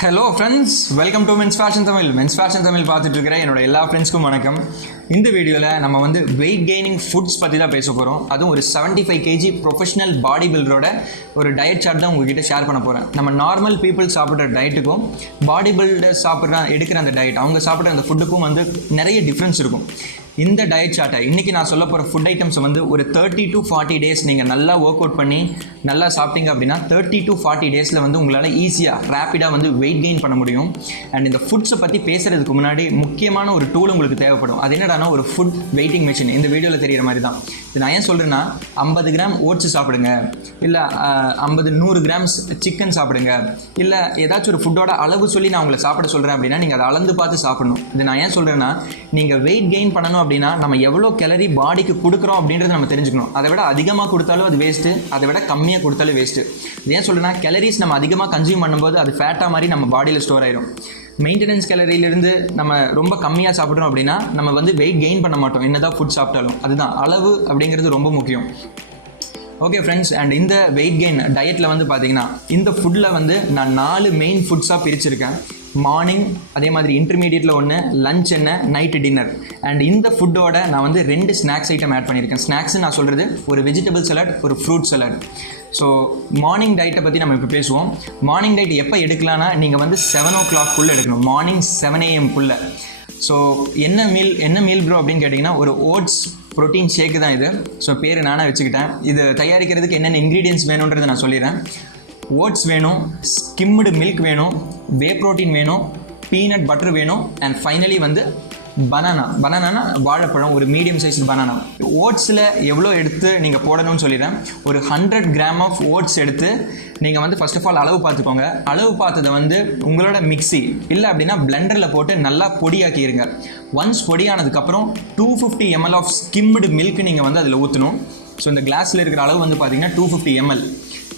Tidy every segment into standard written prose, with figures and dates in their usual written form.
Hello friends, welcome to men's fashion Tamil. Men's fashion Tamil பார்த்துட்டு இருக்கிற என்னோட எல்லா ஃப்ரெண்ட்ஸ்க்கும் வணக்கம். இந்த வீடியோவில் நம்ம வந்து வெயிட் கெய்னிங் ஃபுட்ஸ் பற்றி தான் பேச போகிறோம். அதுவும் ஒரு 75 kg ப்ரொஃபஷனல் பாடி பில்டரோட ஒரு டயட் சார்ட் தான் உங்ககிட்ட ஷேர் பண்ண போகிறேன். நம்ம நார்மல் பீப்புள் சாப்பிட்ற டயட்டுக்கும் பாடி பில்டர் எடுக்கிற அந்த டயட், அவங்க சாப்பிட்ற அந்த ஃபுட்டுக்கும் வந்து நிறைய டிஃப்ரென்ஸ் இருக்கும். இந்த டயட் சார்ட்டை இன்றைக்கி நான் சொல்ல போகிற ஃபுட் ஐட்டம்ஸ் வந்து ஒரு 30 to 40 days நீங்கள் நல்லா ஒர்க் அவுட் பண்ணி நல்லா சாப்பிட்டீங்க அப்படின்னா 30 to 40 days வந்து உங்களால் ஈஸியாக ரேப்பிடாக வந்து வெயிட் கெயின் பண்ண முடியும். அண்ட் இந்த ஃபுட்ஸை பற்றி பேசுகிறதுக்கு முன்னாடி முக்கியமான ஒரு டூல் உங்களுக்கு தேவைப்படும். அது என்னடானா ஒரு ஃபுட் வெயிட்டிங் மிஷின். இந்த வீடியோவில் தெரிகிற மாதிரி தான். இது நான் ஏன் சொல்கிறேன்னா, 50 கிராம் ஓட்ஸ் சாப்பிடுங்க, இல்லை 100 கிராம்ஸ் சிக்கன் சாப்பிடுங்க, இல்லை ஏதாச்சும் ஒரு ஃபுட்டோட அளவு சொல்லி நான் உங்களை சாப்பிட சொல்கிறேன் அப்படின்னா நீங்கள் அதை அளந்து பார்த்து சாப்பிடணும். இது நான் ஏன் சொல்கிறேன்னா, நீங்கள் வெயிட் கெயின் பண்ணணும் அப்படின்னா நம்ம எவ்வளோ கேலரி பாடிக்கு கொடுக்குறோம் அப்படின்றத நம்ம தெரிஞ்சுக்கணும். அதை விட அதிகமாக கொடுத்தாலும் அது வேஸ்ட்டு, அதை விட கம்மியாக கொடுத்தாலும் வேஸ்ட்டு. இது ஏன் சொல்கிறேன்னா, கேலரிஸ் நம்ம அதிகமாக கன்சியூம் பண்ணும்போது அது ஃபேட்டாக மாதிரி நம்ம பாடியில் ஸ்டோர் ஆயிடும். மெயின்டெனன்ஸ் கேலரியிலிருந்து நம்ம ரொம்ப கம்மியாக சாப்பிட்றோம் அப்படின்னா நம்ம வந்து வெயிட் கெயின் பண்ண மாட்டோம், என்னதான் ஃபுட் சாப்பிட்டாலும். அதுதான் அளவு அப்படிங்கிறது ரொம்ப முக்கியம். ஓகே ஃப்ரெண்ட்ஸ், அண்ட் இந்த வெயிட் கெயின் டயட்டில் வந்து பார்த்தீங்கன்னா இந்த ஃபுட்டில் வந்து நான் 4 மெயின் ஃபுட்ஸாக பிரிச்சிருக்கேன். மார்னிங், அதே மாதிரி இன்டர்மீடியட்டில் ஒன்று, லஞ்ச் என்ன, நைட்டு டின்னர். அண்ட் இந்த ஃபுட்டோட நான் வந்து 2 ஸ்நாக்ஸ் ஐட்டம் ஆட் பண்ணியிருக்கேன். ஸ்நாக்ஸ் நான் சொல்கிறது ஒரு வெஜிடபிள் சலாட், ஒரு ஃப்ரூட் சலாட். ஸோ மார்னிங் டயட்டை பற்றி நம்ம இப்போ பேசுவோம். மார்னிங் டயட் எப்போ எடுக்கலான்னா, நீங்கள் வந்து 7 o'clock எடுக்கணும், மார்னிங் 7 AM. ஸோ என்ன மீல் ப்ரோ அப்படின்னு கேட்டிங்கன்னா, ஒரு ஓட்ஸ் ப்ரோட்டீன் ஷேக்கு தான் இது. ஸோ பேர் நானாக வச்சுக்கிட்டேன். இது தயாரிக்கிறதுக்கு என்னென்ன இன்க்ரீடியன்ஸ் வேணுன்றதை நான் சொல்லிடுறேன். ஓட்ஸ் வேணும், ஸ்கிம்டு மில்க் வேணும், வே ப்ரோட்டீன் வேணும், பீனட் பட்டர் வேணும், அண்ட் ஃபைனலி வந்து பனானா வாழைப்பழம், ஒரு மீடியம் சைஸ் பனானா. ஓட்ஸில் எவ்வளோ எடுத்து நீங்கள் போடணும்னு சொல்லிடுறேன். ஒரு 100 கிராம் ஆஃப் ஓட்ஸ் எடுத்து நீங்கள் வந்து ஃபர்ஸ்ட் ஆஃப் ஆல் அளவு பார்த்துக்கோங்க. அளவு பார்த்ததை வந்து உங்களோட மிக்ஸி இல்லை அப்படின்னா பிளெண்டரில் போட்டு நல்லா பொடியாக்கிடுங்க. ஒன்ஸ் பொடியானதுக்கப்புறம் 250 ml ஆஃப் ஸ்கிம்டு மில்க் நீங்கள் வந்து அதில் ஊற்றணும். ஸோ இந்த கிளாஸில் இருக்கிற அளவு வந்து பார்த்தீங்கன்னா 250 ml.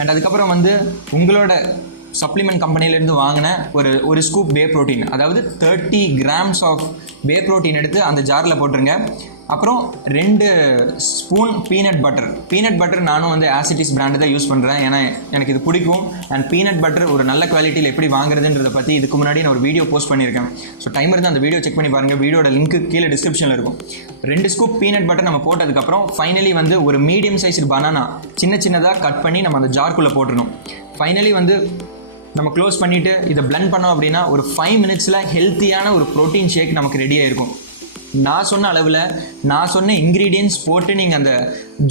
அண்ட் அதுக்கப்புறம் வந்து உங்களோட சப்ளிமெண்ட் கம்பெனிலேருந்து வாங்கின ஒரு ஸ்கூப் வே ப்ரோட்டீன், அதாவது 30 grams ஆஃப் வே ப்ரோட்டீன் எடுத்து அந்த ஜாரில் போட்டுருங்க. அப்புறம் 2 ஸ்பூன் பீனட் பட்டர் நானும் வந்து ஆசிட்டிஸ் பிராண்டு தான் யூஸ் பண்ணுறேன், ஏன்னா எனக்கு இது பிடிக்கும். அண்ட் பீனட் பட்டர் ஒரு நல்ல குவாலிட்டியில் எப்படி வாங்குறதுன்றதை பற்றி இதுக்கு முன்னாடி நான் ஒரு வீடியோ போஸ்ட் பண்ணியிருக்கேன். ஸோ டைம் இருந்தால் அந்த வீடியோ செக் பண்ணி பாருங்கள். வீடியோட லிங்க்கு கீழே டிஸ்கிரிப்ஷனில் இருக்கும். 2 ஸ்கூப் பீனட் பட்டர் நம்ம போட்டதுக்கப்புறம் ஃபைனலி வந்து ஒரு மீடியம் சைஸ் பனானா சின்னதாக கட் பண்ணி நம்ம அந்த ஜார்க்குள்ளே போட்டுடணும். ஃபைனலி வந்து நம்ம க்ளோஸ் பண்ணிவிட்டு இதை பிளெண்ட் பண்ணோம் அப்படின்னா ஒரு 5 minutes ஹெல்த்தியான ஒரு ப்ரோட்டீன் ஷேக் நமக்கு ரெடியாக இருக்கும். நான் சொன்ன அளவில் நான் சொன்ன இன்க்ரீடியன்ஸ் போட்டு நீங்கள் அந்த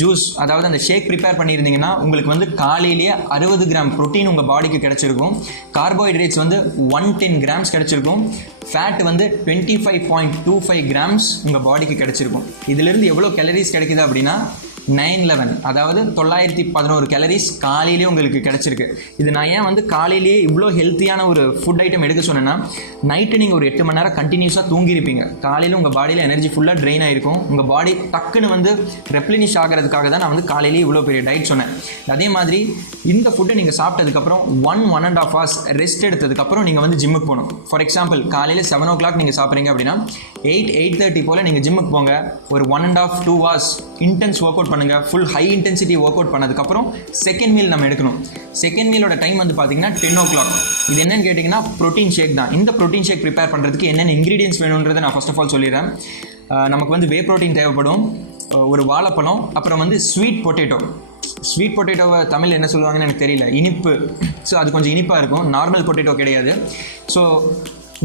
ஜூஸ், அதாவது அந்த ஷேக் ப்ரிப்பேர் பண்ணியிருந்தீங்கன்னா உங்களுக்கு வந்து காலையிலேயே 60 கிராம் ப்ரோட்டீன் உங்கள் பாடிக்கு கிடச்சிருக்கும். கார்போஹைட்ரேட்ஸ் வந்து 110 grams கிடச்சிருக்கும். ஃபேட் வந்து 25.25 grams உங்கள் பாடிக்கு கிடச்சிருக்கும். இதிலிருந்து எவ்வளோ கேலரிஸ் கிடைக்குது அப்படின்னா 911, அதாவது 911 கேலரிஸ் காலையிலேயே உங்களுக்கு கிடச்சிருக்கு. இது நான் ஏன் வந்து காலையிலேயே இவ்வளோ ஹெல்த்தியான ஒரு ஃபுட் ஐட்டம் எடுக்க சொன்னேன்னா, நைட்டு நீங்கள் ஒரு 8 மணி நேரம் கண்டினியூஸாக தூங்கியிருப்பீங்க. காலையில் உங்கள் பாடியில் எனர்ஜி ஃபுல்லாக ட்ரெயின் ஆகிருக்கும். உங்கள் பாடி டக்குன்னு வந்து ரெப்ளினிஷ் ஆகிறதுக்காக தான் நான் வந்து காலையிலேயே இவ்வளோ பெரிய டயட் சொன்னேன். அதே மாதிரி இந்த ஃபுட்டை நீங்கள் சாப்பிட்டதுக்கப்புறம் 1.5 hours ரெஸ்ட் எடுத்ததுக்கப்புறம் நீங்கள் வந்து ஜிம்முக்கு போகணும். ஃபார் எக்ஸாம்பிள், காலையில் 7 o'clock நீங்கள் சாப்பிட்றீங்க அப்படின்னா 8:30 போல் நீங்கள் ஜிம்முக்கு போங்க. ஒரு 1.5-2 hours இன்டென்ஸ் ஒர்க் அவுட் பண்ணுங்கள். Full high intensity work out பண்ணதுக்கப்புறம் செகண்ட் மீல் நம்ம எடுக்கணும். செகண்ட் மீலோட டைம் வந்து பார்த்தீங்கன்னா 10 o'clock. இது என்னன்னு கேட்டிங்கன்னா ப்ரோட்டீன் ஷேக் தான். இந்த ப்ரோட்டீன் ஷேக் ப்ரிப்பேர் பண்ணுறதுக்கு என்னென்ன இன்க்ரீடியன்ஸ் வேணுன்றதை நான் ஃபர்ஸ்ட் ஆஃப் ஆல் சொல்லிடுறேன். நமக்கு வந்து வே ப்ரோட்டீன் தேவைப்படும், ஒரு வாழைப்பழம், அப்புறம் வந்து ஸ்வீட் பொட்டேட்டோவை தமிழ் என்ன சொல்லுவாங்கன்னு எனக்கு தெரியல, இனிப்பு. ஸோ அது கொஞ்சம் இனிப்பாக இருக்கும், நார்மல் பொட்டேட்டோ கிடையாது. ஸோ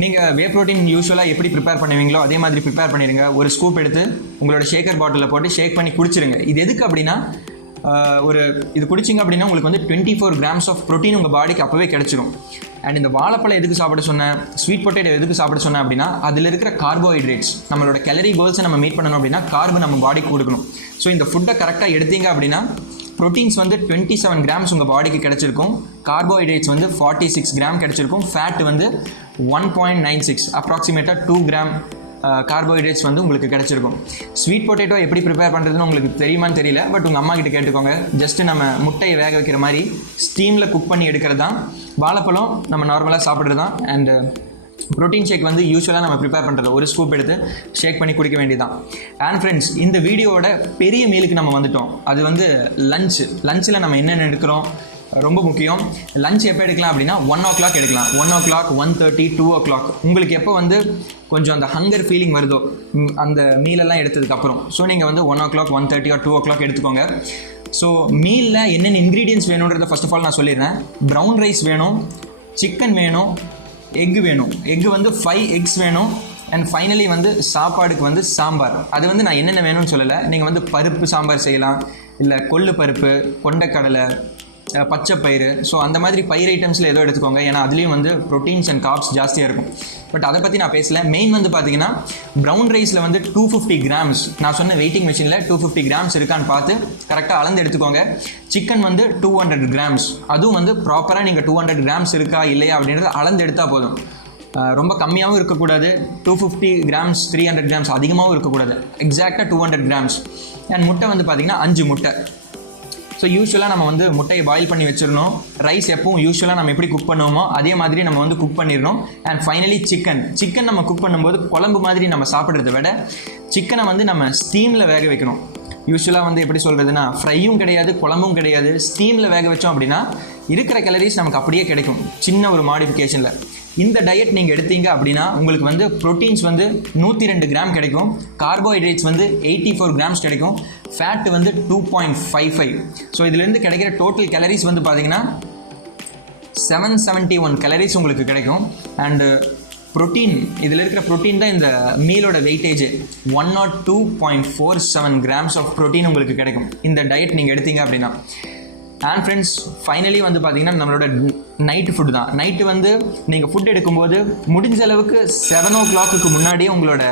நீங்கள் வே ப்ரோட்டீன் யூஸ்வலாக எப்படி ப்ரிப்பேர் பண்ணுவீங்களோ அதே மாதிரி ப்ரிப்பேர் பண்ணிடுங்க. ஒரு ஸ்கூப் எடுத்து உங்களோட ஷேக்கர் பாட்டிலில் போட்டு ஷேக் பண்ணி குடிச்சிருங்க. இது எதுக்கு அப்படின்னா, இது குடிச்சிங்க அப்படின்னா உங்களுக்கு வந்து 24 grams ஆஃப் ப்ரோட்டீன் உங்கள் பாடிக்கு அப்போவே கிடச்சிரும். அண்ட் இந்த வாழைப்பழம் எதுக்கு சாப்பிட சொன்னேன், ஸ்வீட் பொட்டேட்டோ எதுக்கு சாப்பிட சொன்னேன் அப்படின்னா, அதில் இருக்கிற கார்போஹைட்ரேட்ஸ், நம்மளோட கேலரி கோல்ஸை நம்ம மீட் பண்ணணும் அப்படின்னா கார்பு நம்ம பாடிக்கு கொடுக்கணும். ஸோ இந்த ஃபுட்டை கரெக்டாக எடுத்தீங்க அப்படின்னா ப்ரோட்டீன்ஸ் வந்து 27 grams உங்கள் பாடிக்கு கிடச்சிருக்கும். கார்போஹைட்ரேட்ஸ் வந்து 46 grams கிடச்சிருக்கும். ஃபேட் வந்து 1.96, அப்ராக்சிமேட்டாக 2 gram கார்போஹைட்ரேட்ஸ் வந்து உங்களுக்கு கிடச்சிருக்கும். ஸ்வீட் பொட்டேட்டோ எப்படி ப்ரிப்பேர் பண்ணுறதுன்னு உங்களுக்கு தெரியுமான்னு தெரியல, பட் உங்கள் அம்மா கிட்ட கேட்டுக்கோங்க. ஜஸ்ட்டு நம்ம முட்டையை வேக வைக்கிற மாதிரி ஸ்டீமில் குக் பண்ணி எடுக்கிறது தான். வாழைப்பழம் நம்ம நார்மலாக சாப்பிட்றது தான். அண்டு ப்ரோட்டீன் ஷேக் வந்து யூஸ்வலாக நம்ம ப்ரிப்பேர் பண்ணுறது ஒரு ஸ்கூப் எடுத்து ஷேக் பண்ணி குடிக்க வேண்டியதான். அண்ட் ஃப்ரெண்ட்ஸ், இந்த வீடியோவோட பெரிய மீலுக்கு நம்ம வந்துட்டோம். அது வந்து லஞ்சில் நம்ம என்னென்ன எடுக்கிறோம், ரொம்ப முக்கியம். லஞ்ச் எப்போ எடுக்கலாம் அப்படின்னா 1 o'clock எடுக்கலாம். 1 o'clock, 1:30, 2 o'clock உங்களுக்கு எப்போ வந்து கொஞ்சம் அந்த ஹங்கர் ஃபீலிங் வருதோ அந்த மீலெல்லாம் எடுத்ததுக்கப்புறம், ஸோ நீங்கள் வந்து 1 o'clock, 1:30 or 2 o'clock எடுத்துக்கோங்க. ஸோ மீலில் என்னென்ன இன்க்ரீடியன்ஸ் வேணுன்றதை ஃபர்ஸ்ட் ஆஃப் ஆல் நான் சொல்லிடுறேன். ப்ரௌன் ரைஸ் வேணும், சிக்கன் வேணும், எக் வேணும். எக் வந்து 5 eggs வேணும். அண்ட் ஃபைனலி வந்து சாப்பாடுக்கு வந்து சாம்பார். அது வந்து நான் என்னென்ன வேணும்னு சொல்லலை. நீங்கள் வந்து பருப்பு சாம்பார் செய்யலாம், இல்லை கொள்ளு பருப்பு, கொண்டைக்கடலை, பச்சைப்பயிறு. ஸோ அந்த மாதிரி பயிர் ஐட்டம்ஸில் ஏதோ எடுத்துக்கோங்க. ஏன்னா அதுலேயும் வந்து ப்ரோட்டீன்ஸ் அண்ட் கார்ப்ஸ் ஜாஸ்தியாக இருக்கும். பட் அதை பற்றி நான் பேசலை. மெயின் வந்து பார்த்தீங்கன்னா ப்ரௌன் ரைஸில் வந்து 250 grams, நான் சொன்ன வெயிட்டிங் மிஷினில் 250 grams இருக்கான்னு பார்த்து கரெக்டாக அளந்து எடுத்துக்கோங்க. சிக்கன் வந்து 200 grams, அதுவும் வந்து ப்ராப்பராக நீங்கள் 200 grams இருக்கா இல்லையா அப்படின்றத அளந்து எடுத்தால் போதும். ரொம்ப கம்மியாகவும் இருக்கக்கூடாது, 250 grams 300 grams அதிகமாகவும் இருக்கக்கூடாது, எக்ஸாக்டாக 200 grams. அண்ட் முட்டை வந்து பார்த்திங்கன்னா 5 முட்டை. ஸோ யூஸ்வலாக நம்ம வந்து முட்டையை பாயில் பண்ணி வச்சிடணும். ரைஸ் எப்பவும் யூஸ்வலாக நம்ம எப்படி குக் பண்ணுவோமோ அதே மாதிரி நம்ம வந்து குக் பண்ணிடணும். அண்ட் ஃபைனலி சிக்கன் நம்ம குக் பண்ணும்போது குழம்பு மாதிரி நம்ம சாப்பிட்றத விட சிக்கனை வந்து நம்ம ஸ்டீமில் வேக வைக்கணும். யூஸ்வலாக வந்து எப்படி சொல்கிறதுனா ஃப்ரையும் கிடையாது, குழம்பும் கிடையாது. ஸ்டீமில் வேக வச்சோம் அப்படின்னா இருக்கிற கேலரிஸ் நமக்கு அப்படியே கிடைக்கும், சின்ன ஒரு மாடிஃபிகேஷனில். இந்த டயட் நீங்கள் எடுத்தீங்க அப்படின்னா உங்களுக்கு வந்து ப்ரோட்டீன்ஸ் வந்து 102 கிராம் கிடைக்கும், கார்போஹைட்ரேட்ஸ் வந்து 84 grams கிடைக்கும், ஃபேட் வந்து 2.55. ஸோ இதுலேருந்து கிடைக்கிற டோட்டல் கேலரிஸ் வந்து பார்த்தீங்கன்னா 771 கேலரிஸ் உங்களுக்கு கிடைக்கும். அண்டு ப்ரோட்டீன், இதில் இருக்கிற ப்ரோட்டீன் தான் இந்த மீலோட வெயிட்டேஜ். 102.47 grams ஆஃப் ப்ரோட்டீன் உங்களுக்கு கிடைக்கும் இந்த டயட் நீங்கள் எடுத்தீங்க அப்படின்னா. அண்ட் ஃப்ரெண்ட்ஸ், ஃபைனலி வந்து பார்த்தீங்கன்னா நம்மளோட நைட்டு ஃபுட்டு தான். நைட்டு வந்து நீங்கள் ஃபுட் எடுக்கும்போது முடிஞ்ச அளவுக்கு 7 o'clock முன்னாடியே உங்களோட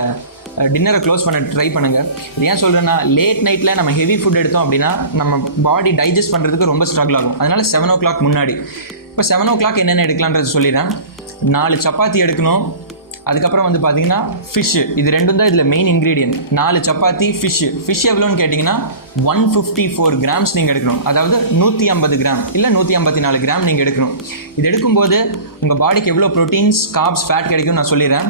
டின்னரை க்ளோஸ் பண்ண ட்ரை பண்ணுங்கள். இது ஏன் சொல்கிறேன்னா, லேட் நைட்டில் நம்ம ஹெவி ஃபுட் எடுத்தோம் அப்படின்னா நம்ம பாடி டைஜஸ்ட் பண்ணுறதுக்கு ரொம்ப ஸ்ட்ரகிள் ஆகும். அதனால் 7 o'clock முன்னாடி. இப்போ 7 o'clock என்னென்ன எடுக்கலான்றது சொல்லிடுறேன். 4 சப்பாத்தி எடுக்கணும். அதுக்கப்புறம் வந்து பார்த்தீங்கன்னா ஃபிஷ்ஷு, இது ரெண்டும் தான் இதில் மெயின் இன்க்ரீடியன்ட். 4 சப்பாத்தி, ஃபிஷ் எவ்வளோன்னு கேட்டிங்கன்னா 154 grams நீங்கள் எடுக்கணும். அதாவது 150 கிராம் இல்லை 154 கிராம் நீங்கள் எடுக்கணும். இது எடுக்கும்போது உங்கள் பாடிக்கு எவ்வளோ ப்ரோட்டீன்ஸ், கார்ப்ஸ், ஃபேட் கிடைக்கும் நான் சொல்லிடுறேன்.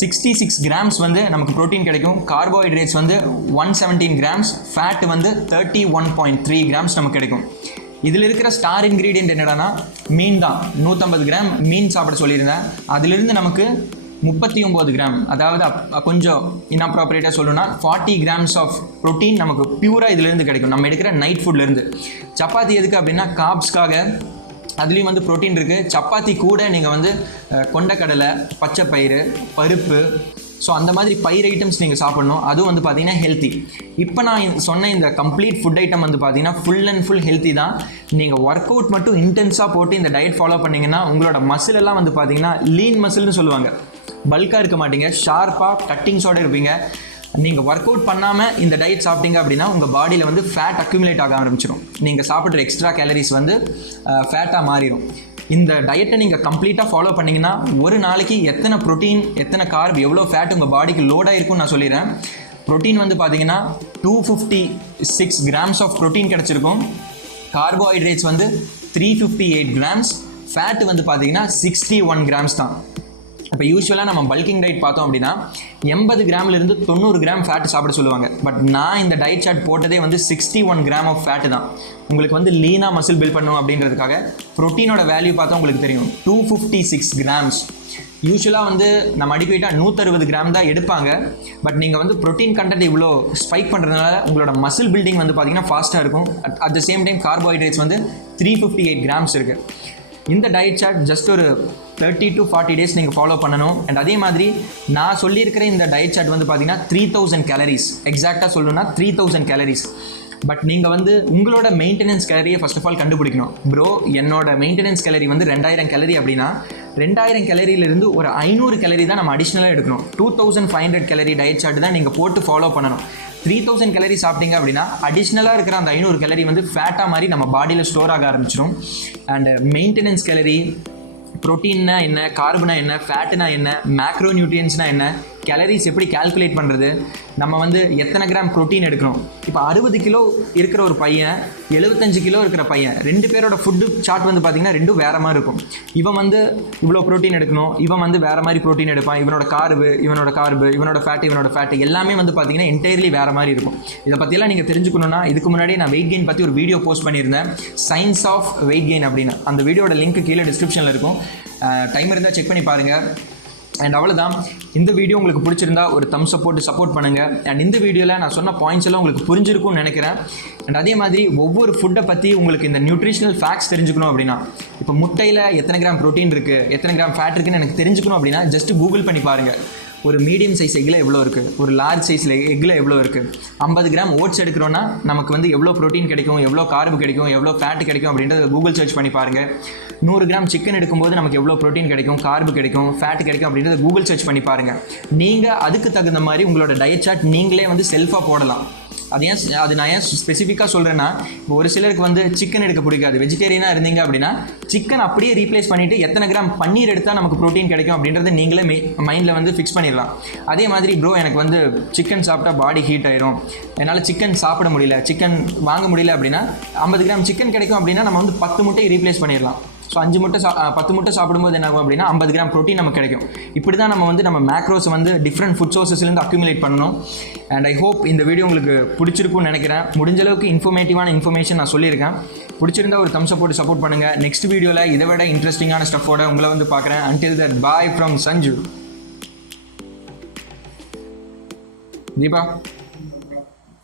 66 grams வந்து நமக்கு ப்ரோட்டீன் கிடைக்கும். கார்போஹைட்ரேட்ஸ் வந்து 117 grams, ஃபேட் வந்து 31.3 grams நமக்கு கிடைக்கும். இதில் இருக்கிற ஸ்டார் இன்க்ரீடியன்ட் என்னடானா மீன் தான். 150 கிராம் மீன் சாப்பிட சொல்லியிருந்தேன். அதிலிருந்து நமக்கு 39 கிராம், அதாவது கொஞ்சம் இன்அப்ராப்ரியேட்டாக சொல்லணும்னா 40 grams ஆஃப் ப்ரோட்டீன் நமக்கு பியூராக இதிலேருந்து கிடைக்கும் நம்ம எடுக்கிற நைட் ஃபுட்லேருந்து. சப்பாத்தி எதுக்கு அப்படின்னா கார்ப்ஸ்க்காக, அதுலேயும் வந்து ப்ரோட்டீன் இருக்குது. சப்பாத்தி கூட நீங்கள் வந்து கொண்டைக்கடலை, பச்சைப்பயிறு, பருப்பு, ஸோ அந்த மாதிரி பயிர் ஐட்டம்ஸ் நீங்கள் சாப்பிடணும். அதுவும் வந்து பார்த்தீங்கன்னா ஹெல்த்தி. இப்போ நான் சொன்ன இந்த கம்ப்ளீட் ஃபுட் ஐட்டம் வந்து பார்த்தீங்கன்னா ஃபுல் அண்ட் ஃபுல் ஹெல்த்தி தான். நீங்கள் ஒர்க் அவுட் மட்டும் இன்டென்ஸாக போட்டு இந்த டயட் ஃபாலோ பண்ணிங்கன்னா உங்களோட மசில் எல்லாம் வந்து பார்த்தீங்கன்னா லீன் மசில்னு சொல்லுவாங்க. பல்காக இருக்க மாட்டீங்க, ஷார்ப்பாக கட்டிங்ஸோடு இருப்பீங்க. நீங்கள் ஒர்க் அவுட் பண்ணாமல் இந்த டயட் சாப்பிட்டீங்க அப்படின்னா உங்கள் பாடியில் வந்து ஃபேட் அக்யூமுலேட் ஆக ஆரம்பிச்சிடும். நீங்கள் சாப்பிட்ற எக்ஸ்ட்ரா கேலரிஸ் வந்து ஃபேட்டாக மாறிடும். இந்த டயட்டை நீங்கள் கம்ப்ளீட்டாக ஃபாலோ பண்ணிங்கன்னா ஒரு நாளைக்கு எத்தனை ப்ரோட்டீன், எத்தனை கார்ப், எவ்வளோ ஃபேட் உங்கள் பாடிக்கு லோடாக இருக்கும்னு நான் சொல்லிடுறேன். ப்ரோட்டீன் வந்து பார்த்தீங்கன்னா 256 grams ஆஃப் ப்ரோட்டீன் கிடச்சிருக்கும். கார்போஹைட்ரேட்ஸ் வந்து 358 grams, ஃபேட் வந்து பார்த்தீங்கன்னா 61 grams தான். இப்போ யூஸ்வலாக நம்ம பல்கிங் டயட் பார்த்தோம் அப்படின்னா 80 கிராம்லேருந்து 90 கிராம் ஃபேட் சாப்பிட சொல்லுவாங்க. பட் நான் இந்த டயட் சார்ட் போட்டதே வந்து 61 கிராம் ஆஃப் ஃபேட்டு தான். உங்களுக்கு வந்து லீனாக மசில் பில்ட் பண்ணும் அப்படின்றதுக்காக. ப்ரோட்டீனோட வேல்யூ பார்த்தா உங்களுக்கு தெரியும், 256 grams. யூஸ்வலாக வந்து நம்ம அடிப்படையாக 160 கிராம் தான் எடுப்பாங்க. பட் நீங்கள் வந்து ப்ரோட்டீன் கண்டென்ட் இவ்வளோ ஸ்பைக் பண்ணுறதுனால உங்களோட மசில் பில்டிங் வந்து பார்த்தீங்கன்னா ஃபாஸ்ட்டாக இருக்கும். At the same time carbohydrates வந்து 358 grams இருக்குது. இந்த டயட் சார்ட் ஜஸ்ட் ஒரு 30 to 40 days நீங்கள் ஃபாலோ பண்ணணும். அண்ட் அதே மாதிரி நான் சொல்லியிருக்கிற இந்த டயட் சார்ட் வந்து பார்த்தீங்கன்னா 3000 கேலரிஸ், எக்ஸாக்டாக சொல்லணும்னா 3000 கேலரிஸ். பட் நீங்கள் வந்து உங்களோட மெயின்டெனன்ஸ் கேலரியை ஃபர்ஸ்ட் ஆஃப் ஆல் கண்டுபிடிக்கணும். ப்ரோ என்னோட மெயின்டெனன்ஸ் கேலரி வந்து 2000 கேலரி அப்படின்னா 2000 கேலரியிலிருந்து ஒரு 500 கேலரி தான் நம்ம அடிஷ்னலாக எடுக்கணும். 2500 கேலரி டயட் சார்ட் தான் நீங்கள் போட்டு ஃபாலோ பண்ணணும். 3000 கேலரி சாப்பிட்டீங்க அப்படின்னா அடிஷ்னலாக இருக்கிற அந்த 500 கேலரி வந்து ஃபேட்டாக மாதிரி நம்ம பாடியில் ஸ்டோர் ஆக ஆரம்பிச்சிடும். அண்ட் மெயின்டெனன்ஸ் கேலரி, ப்ரோட்டீன்னா என்ன, கார்பனா என்ன, ஃபேட்டுனா என்ன, மேக்ரோ நியூட்ரியன்ஸ்னா என்ன, கேலரிஸ் எப்படி கால்குலேட் பண்ணுறது, நம்ம வந்து எத்தனை கிராம் ப்ரோட்டீன் எடுக்கணும். இப்போ 60 கிலோ இருக்கிற ஒரு பையன் 75 கிலோ இருக்கிற பையன் 2 பேரோட ஃபுட்டு சார்ட் வந்து பார்த்திங்கன்னா ரெண்டும் வேறு மாதிரி இருக்கும். இவன் வந்து இவ்வளோ ப்ரோட்டீன் எடுக்கணும், இவன் வந்து வேறு மாதிரி ப்ரோட்டீன் எடுப்பான், இவனோட கார்பு இவனோட ஃபேட்டு எல்லாமே வந்து பார்த்திங்கன்னா என்டையர்லி வேறு மாதிரி இருக்கும். இதை பற்றியெல்லாம் நீங்கள் தெரிஞ்சுக்கணுன்னா இதுக்கு முன்னாடி நான் வெயிட் கெயின் பற்றி ஒரு வீடியோ போஸ்ட் பண்ணியிருந்தேன், சயின்ஸ் ஆஃப் வெயிட் கெயின் அப்படின்னு. அந்த வீடியோட லிங்க் கீழே டிஸ்கிரிப்ஷனில் இருக்கும், டைம் இருந்தால் செக் பண்ணி பாருங்கள். அண்ட் அவ்வளோதான். இந்த வீடியோ உங்களுக்கு பிடிச்சிருந்தா ஒரு தம்ஸ் அப் போட்டு சப்போர்ட் பண்ணுங்கள். அண்ட் இந்த வீடியோவில் நான் சொன்ன பாயிண்ட்ஸ் எல்லாம் உங்களுக்கு புரிஞ்சிருக்கும்னு நினைக்கிறேன். அண்ட் அதே மாதிரி ஒவ்வொரு ஃபுட்டை பற்றி உங்களுக்கு இந்த நியூட்ரிஷனல் ஃபேக்ட்ஸ் தெரிஞ்சுக்கணும் அப்படின்னா, இப்போ முட்டையில் எத்தனை கிராம் ப்ரோட்டீன் இருக்குது, எத்தனை கிராம் ஃபேட் இருக்குன்னு எனக்கு தெரிஞ்சுக்கணும் அப்படின்னா ஜஸ்ட் கூகுள் பண்ணி பாருங்கள். ஒரு மீடியம் சைஸ் எக்கில் எவ்வளோ இருக்குது, ஒரு லார்ஜ் சைஸில் எக்கில் எவ்வளோ இருக்குது, 50 கிராம் ஓட்ஸ் எடுக்கிறோன்னா நமக்கு வந்து எவ்வளோ ப்ரோட்டீன் கிடைக்கும், எவ்வளோ கார்பு கிடைக்கும், எவ்வளோ ஃபேட் கிடைக்கும் அப்படின்றத கூகுள் சர்ச் பண்ணி பாருங்கள். 100 கிராம் சிக்கன் எடுக்கும்போது நமக்கு எவ்வளோ ப்ரோட்டீன் கிடைக்கும், கார்பு கிடைக்கும், ஃபேட் கிடைக்கும் அப்படின்றத கூகுள் சர்ச் பண்ணி பாருங்கள். நீங்கள் அதுக்கு தகுந்த மாதிரி உங்களோட டயட் சார்ட் நீங்களே வந்து செல்ஃபாக போடலாம். அது நான் ஏன் ஸ்பெசிஃபிக்காக சொல்கிறேன்னா, இப்போ ஒரு சிலருக்கு வந்து சிக்கன் எடுக்க பிடிக்காது, வெஜிடேரியனாக இருந்தீங்க அப்படின்னா சிக்கன் அப்படியே ரீப்ளேஸ் பண்ணிவிட்டு எத்தனை கிராம் பன்னீர் எடுத்தால் நமக்கு ப்ரோட்டீன் கிடைக்கும் அப்படின்றத நீங்களே மைண்டில் வந்து ஃபிக்ஸ் பண்ணிடலாம். அதே மாதிரி ப்ரோ எனக்கு வந்து சிக்கன் சாப்பிட்டா பாடி ஹீட் ஆயிரும், என்னால் சிக்கன் சாப்பிட முடியல, சிக்கன் வாங்க முடியல அப்படின்னா 50 கிராம் சிக்கன் கிடைக்கும் அப்படின்னா நம்ம வந்து 10 முட்டையை ரீப்ளேஸ் பண்ணிடலாம். ஸோ 10 முட்டை சாப்பிடும்போது என்ன ஆகும் அப்படின்னா 50 கிராம் ப்ரோட்டீன் நமக்கு கிடைக்கும். இப்படி தான் நம்ம மேக்ரோஸ் வந்து டிஃப்ரெண்ட் ஃபுட் சோர்சஸ்லேருந்து அக்யூமுலேட் பண்ணணும். அண்ட் ஐ ஹோப் இந்த வீடியோ உங்களுக்கு பிடிச்சிருக்கும்னு நினைக்கிறேன். முடிஞ்ச அளவுக்கு இன்ஃபர்மேட்டிவான இன்ஃபர்மேஷன் நான் சொல்லியிருக்கேன். பிடிச்சிருந்தா ஒரு தம்ஸ் அப் போட்டு சப்போர்ட் பண்ணுங்கள். நெக்ஸ்ட் வீடியோவில் இதை விட இன்ட்ரெஸ்டிங்கான ஸ்டஃபோட உங்களை வந்து பார்க்குறேன். until that, bye from Sanju. Deepa.